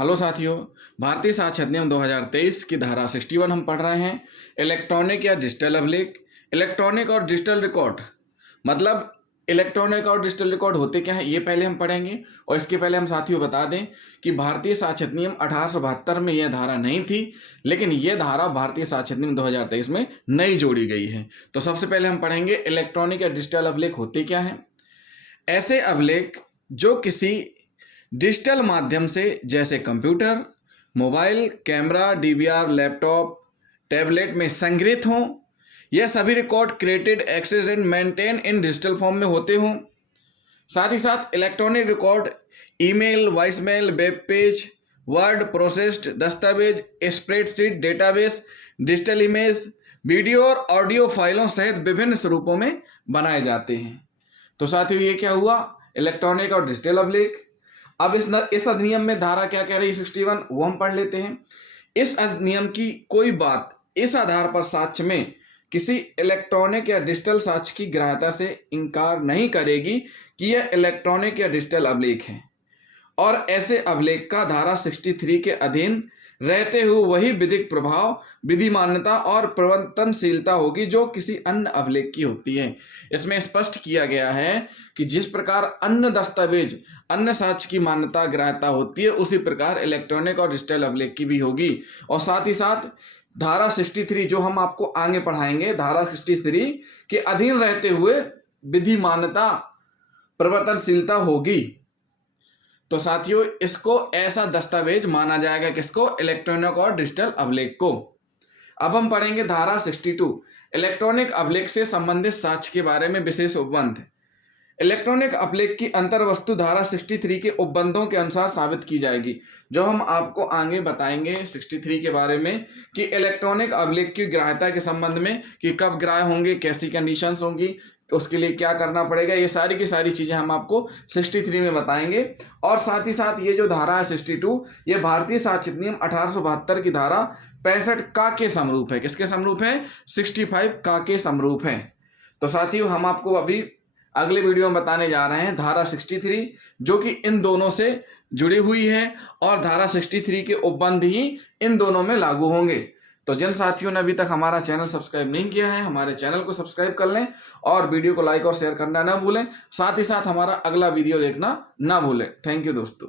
Hello साथियों, भारतीय साक्षरता अधिनियम 2023 की धारा 61 हम पढ़ रहे हैं। इलेक्ट्रॉनिक या डिजिटल अभिलेख। इलेक्ट्रॉनिक और डिजिटल रिकॉर्ड मतलब इलेक्ट्रॉनिक और डिजिटल रिकॉर्ड होते क्या है, ये पहले हम पढ़ेंगे। और इसके पहले हम साथियों बता दें कि भारतीय साक्षरता अधिनियम 1872 में यह धारा नहीं थी, लेकिन यह धारा भारतीय साक्षरता अधिनियम 2023 में नई जोड़ी गई है। तो सबसे पहले हम पढ़ेंगे इलेक्ट्रॉनिक या डिजिटल अभिलेख होते क्या है। ऐसे अभिलेख जो किसी डिजिटल माध्यम से जैसे computer, mobile, camera, DVR, laptop, tablet में संग्रहित हों, यह सभी record created, access and maintain in digital form में होते हों। साथ ही साथ electronic record email, voicemail, web page, word processed दस्तावेज, spreadsheet, database, digital image, video और ऑडियो फाइलों सहित विभिन्न स्वरूपों में बनाए जाते हैं। तो साथियों, ये क्या हुआ, इलेक्ट्रॉनिक और डिजिटल अभिलेख। अब इस अधिनियम में धारा क्या कह रही है 61, वो हम पढ़ लेते हैं। इस अधिनियम की कोई बात इस आधार पर साक्ष्य में किसी इलेक्ट्रॉनिक या डिजिटल साक्ष्य की ग्राह्यता से इनकार नहीं करेगी कि यह इलेक्ट्रॉनिक या डिजिटल अभिलेख है, और ऐसे अभिलेख का धारा 63 के अधीन रहते हुए वही विधिक प्रभाव, विधि मान्यता और प्रवर्तनशीलता होगी जो किसी अन्य अभिलेख की होती है। इसमें स्पष्ट किया गया है कि जिस प्रकार अन्य दस्तावेज, अन्य साक्ष्य की मान्यता ग्राह्यता होती है, उसी प्रकार इलेक्ट्रॉनिक और डिजिटल अभिलेख की भी होगी। और साथ ही साथ धारा 63 जो हम आपको आगे पढ़ाएंगे, धारा 63 के अधीन रहते हुए विधि मान्यता, प्रवर्तनशीलता होगी। तो साथियों, इसको ऐसा दस्तावेज माना जाएगा, किसको, इलेक्ट्रॉनिक और डिजिटल अभिलेख को। अब हम पढ़ेंगे धारा 62, इलेक्ट्रॉनिक अभिलेख से संबंधित साक्ष्य के बारे में विशेष उपबंध। इलेक्ट्रॉनिक अभिलेख की अंतर्वस्तु धारा 63 के उपबंधों के अनुसार साबित की जाएगी, जो हम आपको आगे बताएंगे 63 के बारे में कि इलेक्ट्रॉनिक अभिलेख की ग्राह्यता के संबंध में कि कब ग्राह्य होंगे, कैसी कंडीशंस होंगी, उसके लिए क्या करना पड़ेगा, ये सारी की सारी चीज़ें हम आपको 63 में बताएंगे। और साथ ही साथ ये जो धारा है 62, ये भारतीय साक्षरता अधिनियम 1872 की धारा 65 का के समरूप है। किसके समरूप है, 65 का के समरूप है। तो साथियों, हम आपको अभी अगले वीडियो में बताने जा रहे हैं धारा 63, जो कि इन दोनों से जुड़ी हुई है, और धारा 63 के उपबंध ही इन दोनों में लागू होंगे। तो जिन साथियों ने अभी तक हमारा चैनल सब्सक्राइब नहीं किया है, हमारे चैनल को सब्सक्राइब कर लें और वीडियो को लाइक और शेयर करना ना भूलें। साथ ही साथ हमारा अगला वीडियो देखना ना भूलें। थैंक यू दोस्तों।